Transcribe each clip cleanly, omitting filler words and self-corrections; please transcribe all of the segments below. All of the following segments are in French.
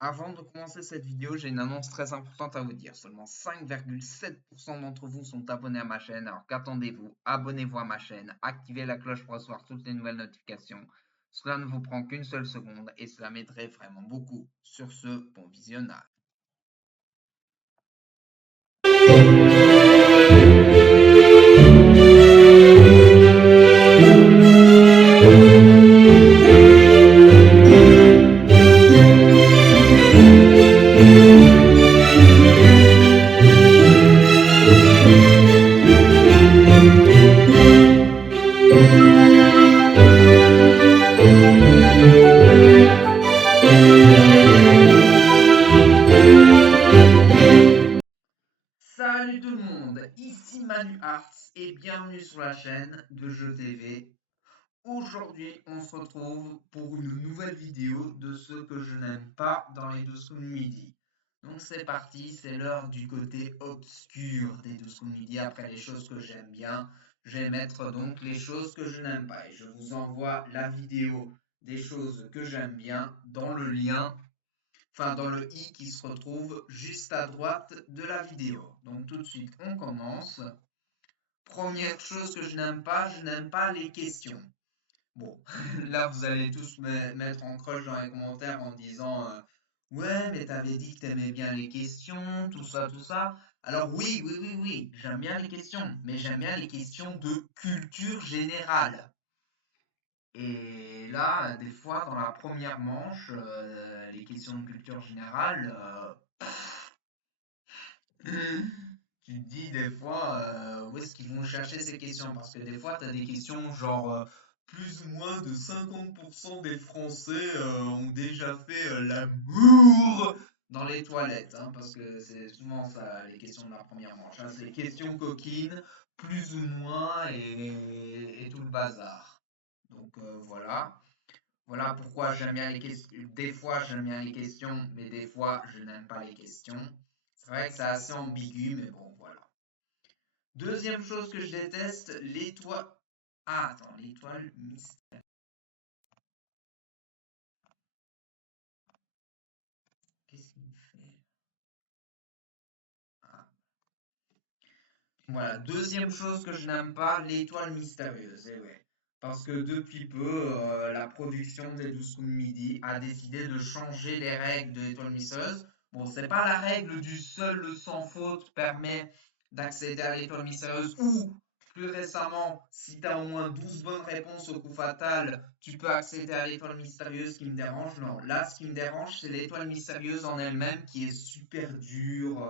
Avant de commencer cette vidéo, j'ai une annonce très importante à vous dire. Seulement 5,7% d'entre vous sont abonnés à ma chaîne. Alors qu'attendez-vous? Abonnez-vous à ma chaîne, activez la cloche pour recevoir toutes les nouvelles notifications. Cela ne vous prend qu'une seule seconde et cela m'aiderait vraiment beaucoup. Sur ce, bon visionnage. Salut tout le monde, ici Manu Arts et bienvenue sur la chaîne de Jeux TV. Aujourd'hui, on se retrouve pour une nouvelle vidéo de ce que je n'aime pas dans les 12 coups de midi. Donc c'est parti, c'est l'heure du côté obscur des 12 coups de midi. Après les choses que j'aime bien, je vais mettre donc les choses que je n'aime pas. Et je vous envoie la vidéo des choses que j'aime bien dans le lien, enfin dans le i qui se retrouve juste à droite de la vidéo. Donc tout de suite, on commence. Première chose que je n'aime pas les questions. Bon, là vous allez tous me mettre en croche dans les commentaires en disant ouais, mais t'avais dit que t'aimais bien les questions, tout ça, tout ça. Alors oui, j'aime bien les questions, mais j'aime bien les questions de culture générale. Et là, des fois, dans la première manche, les questions de culture générale, tu te dis des fois, où est-ce qu'ils vont chercher ces questions? Parce que des fois, tu as des questions genre, plus ou moins de 50% des Français ont déjà fait l'amour dans les toilettes, hein, parce que c'est souvent ça, les questions de la première manche, hein, c'est questions coquines, plus ou moins, et tout le bazar. Donc voilà. Voilà pourquoi j'aime bien les questions. Des fois, j'aime bien les questions, mais des fois, je n'aime pas les questions. C'est vrai que c'est assez ambigu, mais bon, voilà. Deuxième chose que je déteste, l'étoile. Ah, attends, l'étoile mystère. Qu'est-ce qu'il me fait? Ah. Voilà, deuxième chose que je n'aime pas, l'étoile mystérieuse. Et ouais. Parce que depuis peu, la production des 12 coups de midi a décidé de changer les règles de l'étoile mystérieuse. Bon, c'est pas la règle du seul le sans faute permet d'accéder à l'étoile mystérieuse ou plus récemment, si tu as au moins 12 bonnes réponses au coup fatal, tu peux accéder à l'étoile mystérieuse qui me dérange. Non, là, ce qui me dérange, c'est l'étoile mystérieuse en elle-même qui est super dure.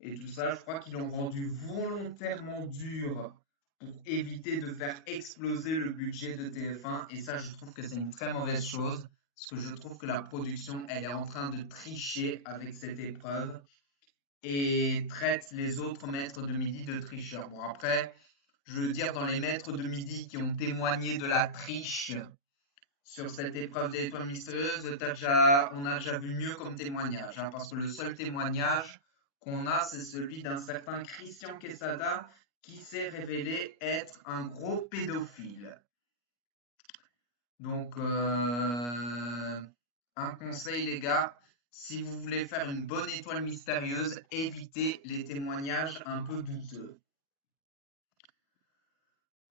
Et tout ça, je crois qu'ils l'ont rendu volontairement dur pour éviter de faire exploser le budget de TF1. Et ça, je trouve que c'est une très mauvaise chose, parce que je trouve que la production, elle est en train de tricher avec cette épreuve et traite les autres maîtres de midi de tricheurs. Bon, après, je veux dire, dans les maîtres de midi qui ont témoigné de la triche sur cette épreuve des étoiles mystérieuses, on a déjà vu mieux comme témoignage, hein, parce que le seul témoignage qu'on a, c'est celui d'un certain Christian Quesada qui s'est révélé être un gros pédophile. Donc, un conseil, les gars, si vous voulez faire une bonne étoile mystérieuse, évitez les témoignages un peu douteux.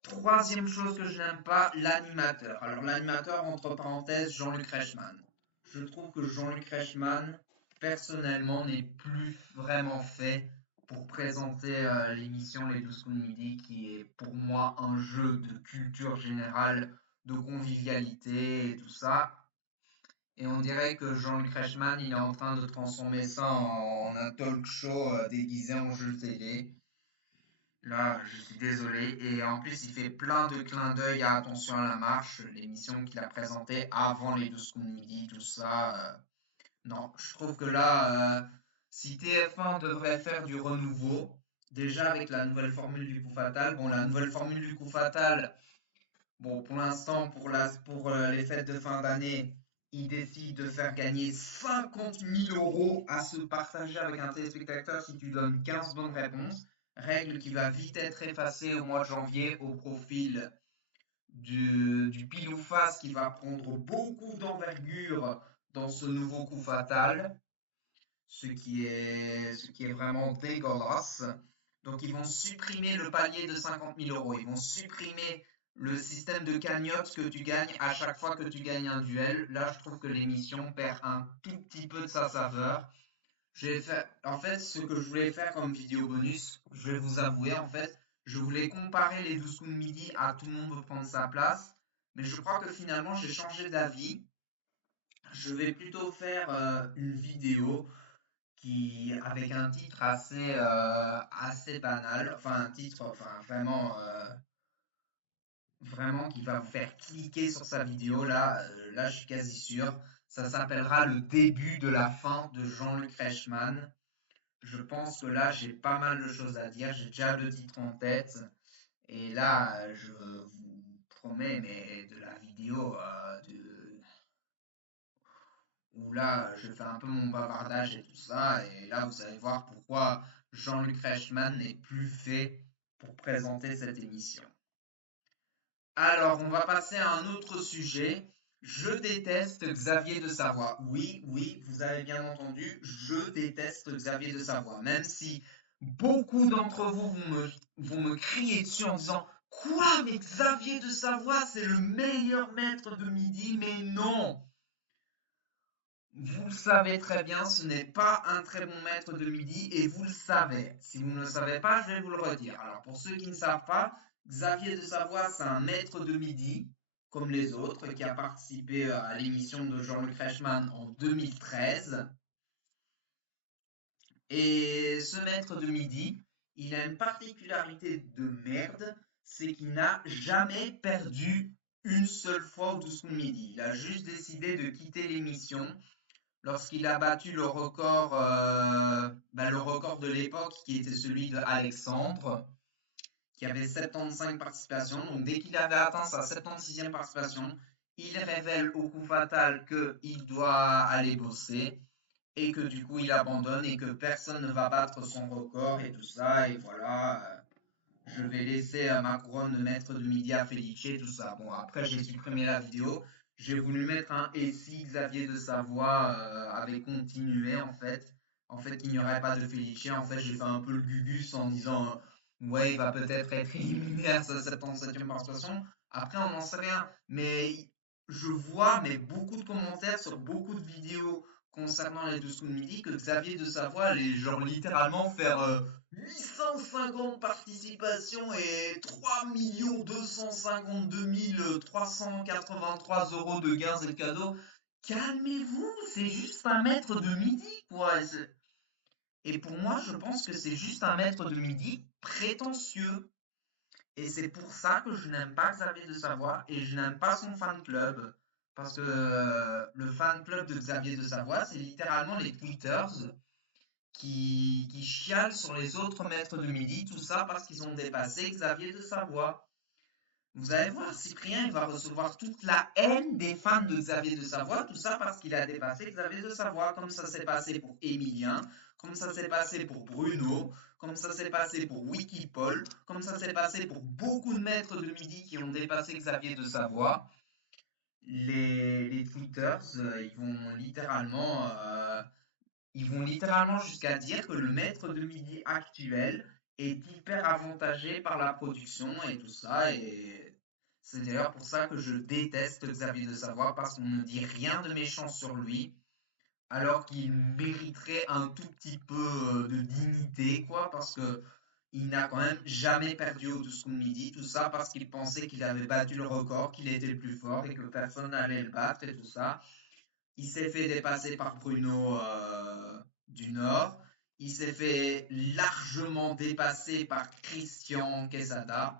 Troisième chose que je n'aime pas, l'animateur. Alors l'animateur, entre parenthèses, Jean-Luc Reichmann. Je trouve que Jean-Luc Reichmann, personnellement, n'est plus vraiment fait pour présenter l'émission Les 12 coups de midi, qui est pour moi un jeu de culture générale, de convivialité et tout ça. Et on dirait que Jean-Luc Reichmann, il est en train de transformer ça en un talk show déguisé en jeu télé. Là, je suis désolé. Et en plus, il fait plein de clins d'œil à Attention à la marche, l'émission qu'il a présentée avant les 12 coups de midi, tout ça. Non, je trouve que là, si TF1 devrait faire du renouveau, déjà avec la nouvelle formule du coup fatal, bon, la nouvelle formule du coup fatal, bon, pour l'instant, pour les fêtes de fin d'année, il décide de faire gagner 50 000 euros à se partager avec un téléspectateur si tu donnes 15 bonnes réponses. Règle qui va vite être effacée au mois de janvier au profil du pile ou face qui va prendre beaucoup d'envergure dans ce nouveau coup fatal, ce qui est vraiment dégueulasse. Donc ils vont supprimer le palier de 50 000 euros, ils vont supprimer le système de cagnotte que tu gagnes à chaque fois que tu gagnes un duel. Là, je trouve que l'émission perd un tout petit peu de sa saveur. En fait, ce que je voulais faire comme vidéo bonus, je vais vous avouer, en fait, je voulais comparer les 12 coups de midi à Tout le monde veut prendre sa place, mais je crois que finalement j'ai changé d'avis. Je vais plutôt faire une vidéo avec un titre assez banal, enfin un titre, enfin vraiment qui va vous faire cliquer sur sa vidéo. Là, je suis quasi sûr. Ça s'appellera Le début de la fin de Jean-Luc Reichmann. Je pense que là, j'ai pas mal de choses à dire. J'ai déjà le titre en tête. Et là, je vous promets, mais de la vidéo où là, je fais un peu mon bavardage et tout ça. Et là, vous allez voir pourquoi Jean-Luc Reichmann n'est plus fait pour présenter cette émission. Alors, on va passer à un autre sujet. Je déteste Xavier de Savoie. Oui, oui, vous avez bien entendu, je déteste Xavier de Savoie. Même si beaucoup d'entre vous vont me crier dessus en disant: Quoi, mais Xavier de Savoie, c'est le meilleur maître de midi? Mais non! Vous le savez très bien, ce n'est pas un très bon maître de midi et vous le savez. Si vous ne le savez pas, je vais vous le redire. Alors, pour ceux qui ne savent pas, Xavier de Savoie, c'est un maître de midi, comme les autres, qui a participé à l'émission de Jean-Luc Reichmann en 2013. Et ce maître de midi, il a une particularité de merde, c'est qu'il n'a jamais perdu une seule fois au 12 coups de midi. Il a juste décidé de quitter l'émission lorsqu'il a battu le record de l'époque qui était celui de Alexandre, qui avait 75 participations. Donc dès qu'il avait atteint sa 76e participation, il révèle au coup fatal qu'il doit aller bosser et que du coup il abandonne et que personne ne va battre son record et tout ça. Et voilà, je vais laisser ma couronne de maître de midi à Felice, tout ça. Bon, après, j'ai supprimé la vidéo. J'ai voulu mettre un et si Xavier de Savoie avait continué, en fait. En fait, qu'il n'y aurait pas de Felice. En fait, j'ai fait un peu le gugus en disant ouais, il va peut-être être éliminé à sa 77e participation. Après, on n'en sait rien. Mais je vois beaucoup de commentaires sur beaucoup de vidéos concernant les 12 coups de midi que Xavier de Savoie allait genre littéralement faire 850 participations et 3 252 383 euros de gains et de cadeaux. Calmez-vous, c'est juste un maître de midi, quoi. Et pour moi, je pense que c'est juste un maître de midi prétentieux. Et c'est pour ça que je n'aime pas Xavier de Savoie et je n'aime pas son fan club. Parce que le fan club de Xavier de Savoie, c'est littéralement les tweeters qui chialent sur les autres maîtres de midi, tout ça parce qu'ils ont dépassé Xavier de Savoie. Vous allez voir, Cyprien, il va recevoir toute la haine des fans de Xavier de Savoie, tout ça parce qu'il a dépassé Xavier de Savoie, comme ça s'est passé pour Emilien, comme ça s'est passé pour Bruno, comme ça s'est passé pour Wikipol, comme ça s'est passé pour beaucoup de maîtres de midi qui ont dépassé Xavier de Savoie. Les tweeters, ils vont littéralement jusqu'à dire que le maître de midi actuel est hyper avantagé par la production et tout ça. Et c'est d'ailleurs pour ça que je déteste Xavier de Savoie parce qu'on ne dit rien de méchant sur lui, alors qu'il mériterait un tout petit peu de dignité, quoi, parce que il n'a quand même jamais perdu au 12 coups de midi, tout ça parce qu'il pensait qu'il avait battu le record, qu'il était le plus fort et que personne n'allait le battre et tout ça. Il s'est fait dépasser par Bruno du Nord. Il s'est fait largement dépasser par Christian Quesada.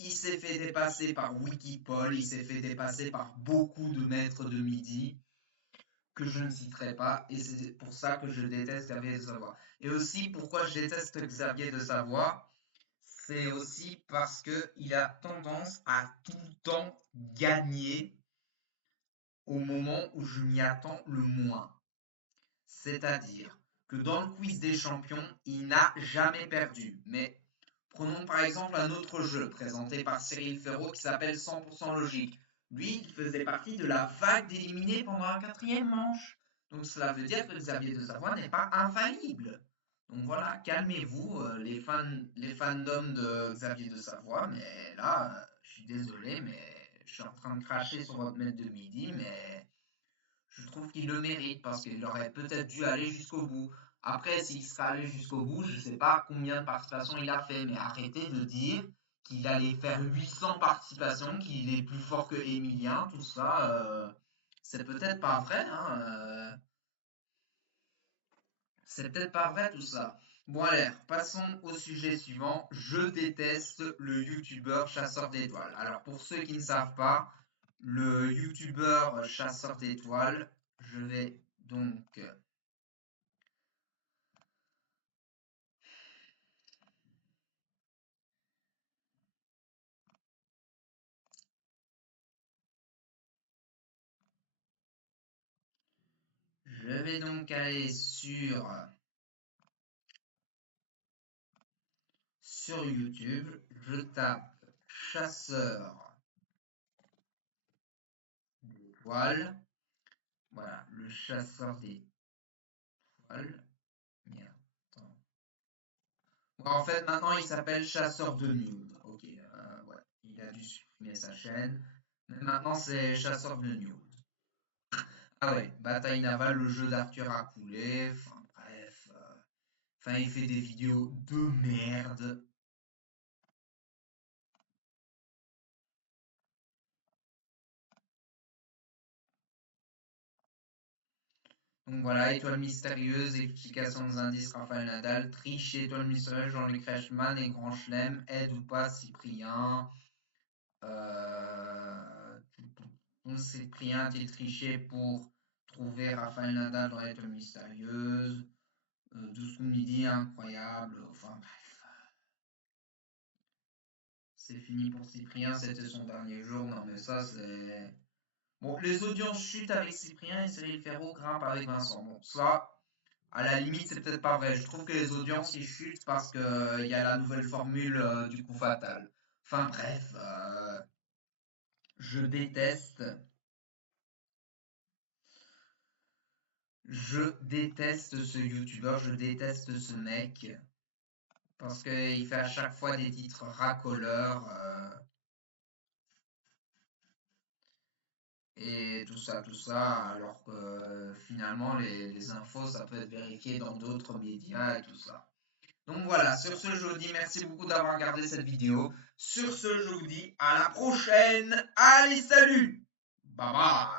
Il s'est fait dépasser par Wikipol. Il s'est fait dépasser par beaucoup de maîtres de midi que je ne citerai pas. Et c'est pour ça que je déteste Xavier de Savoie. Et aussi, pourquoi je déteste Xavier de Savoie, c'est aussi parce qu'il a tendance à tout le temps gagner au moment où je m'y attends le moins. C'est-à-dire que dans le quiz des champions, il n'a jamais perdu. Mais prenons par exemple un autre jeu présenté par Cyril Ferraud qui s'appelle 100% logique. Lui, il faisait partie de la vague d'éliminés pendant la 4e manche. Donc cela veut dire que Xavier de Savoie n'est pas infaillible. Donc voilà, calmez-vous, les fandoms de Xavier de Savoie, mais là, je suis désolé, mais je suis en train de cracher sur votre maître de midi, mais je trouve qu'il le mérite parce qu'il aurait peut-être dû aller jusqu'au bout. Après, s'il serait allé jusqu'au bout, je ne sais pas combien de participations il a fait, mais arrêtez de dire qu'il allait faire 800 participations, qu'il est plus fort que Emilien, tout ça, c'est peut-être pas vrai, hein, c'est peut-être pas vrai tout ça. Bon allez, passons au sujet suivant. Je déteste le youtubeur chasseur d'étoiles. Alors pour ceux qui ne savent pas, le youtubeur chasseur d'étoiles, je vais donc aller sur YouTube, je tape chasseur d'étoiles. Voilà, le chasseur d'étoiles. Merde. Attends. Bon, en fait, maintenant il s'appelle chasseur de nude. Ok, ouais, il a dû supprimer sa chaîne. Mais maintenant c'est chasseur de nude. Ah ouais, bataille navale, le jeu d'Arthur a coulé. Enfin bref. Enfin, il fait des vidéos de merde. Donc voilà, étoile mystérieuse, explication des indices, Raphaël Nadal, triche, étoile mystérieuse, Jean-Luc Reichmann et Grand Chelem, aide ou pas Cyprien. Euh... Cyprien a-t-il triché pour trouver Raphaël Nadal dans l'étoile mystérieuse? 12 coups midi, incroyable. Enfin bref. C'est fini pour Cyprien, c'était son dernier jour. Non mais ça c'est... Bon, les audiences chutent avec Cyprien et Cyril Ferraud grimpent avec Vincent. Bon, ça, à la limite, c'est peut-être pas vrai. Je trouve que les audiences ils chutent parce que il y a la nouvelle formule du coup fatal. Enfin bref, je déteste, je déteste ce youtubeur, je déteste ce mec parce qu'il fait à chaque fois des titres racoleurs et tout ça, alors que finalement les infos ça peut être vérifié dans d'autres médias et tout ça. Donc voilà, sur ce, je vous dis merci beaucoup d'avoir regardé cette vidéo. Sur ce, je vous dis à la prochaine. Allez, salut! Bye bye!